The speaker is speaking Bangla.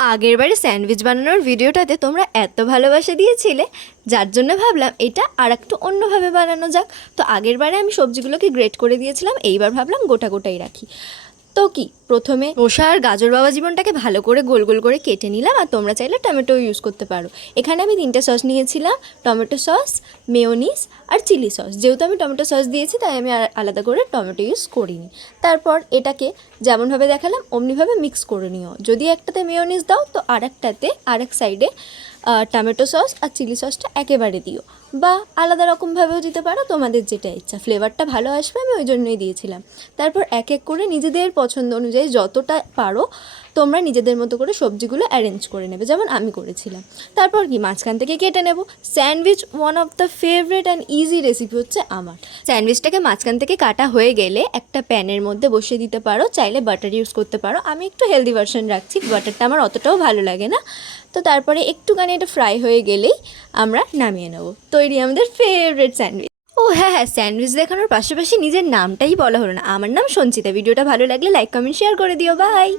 আগেরবারে স্যান্ডউইচ বানানোর ভিডিওটাতে তোমরা এত ভালোবাসা দিয়েছিলে, যার জন্য ভাবলাম এটা আর একটু অন্যভাবে বানানো যাক। তো আগেরবারে আমি সবজিগুলোকে গ্রেট করে দিয়েছিলাম, এইবার ভাবলাম গোটা গোটাই রাখি। তো কি, প্রথমে শসা আর গাজর বাবা জীবনটাকে ভালো করে গোল গোল করে কেটে নিলাম, আর তোমরা চাইলে টমেটো ইউজ করতে পারো। এখানে আমি 3টে সস নিয়েছিলাম, টমেটো সস, মেয়োনিজ আর চিলি সস। যেহেতু আমি টমেটো সস দিয়েছি তাই আমি আর আলাদা করে টমেটো ইউজ করিনি। তারপর এটাকে যেমনভাবে দেখালাম অমনিভাবে মিক্স করে নিও। যদি একটাতে মেয়োনিজ দাও তো আরেক সাইডে টমেটো সস আর চিলি সসটা একেবারে দিও, বা আলাদা রকমভাবেও দিতে পারো, তোমাদের যেটা ইচ্ছা। ফ্লেভারটা ভালো আসবে, আমি ওই জন্যই দিয়েছিলাম। তারপর এক এক করে নিজেদের পছন্দ অনুযায়ী যতটা পারো তোমরা নিজেদের মতো করে সবজিগুলো অ্যারেঞ্জ করে নেবে, যেমন আমি করেছিলাম। তারপর কি, মাঝখান থেকে কেটে নেব। Sandwich one of the favourite and easy recipe হচ্ছে আমার। স্যান্ডউইচটাকে মাঝখান থেকে কাটা হয়ে গেলে একটা প্যানের মধ্যে বসিয়ে দিতে পারো, চাইলে বাটার ইউজ করতে পারো। আমি একটু হেলদি ভার্সন রাখছি, বাটারটা আমার অতটাও ভালো লাগে না। তো তারপরে একটুখানি এটা ফ্রাই হয়ে গেলেই আমরা নামিয়ে নেব। তৈরি আমাদের ফেভারিট স্যান্ডউইচ। ও হ্যাঁ হ্যাঁ, স্যান্ডউইচ দেখানোর পাশাপাশি নিজের নামটাই বলা হলো না। আমার নাম সঞ্চিতা। ভিডিওটা ভালো লাগলে লাইক, কমেন্ট, শেয়ার করে দিও। বাই।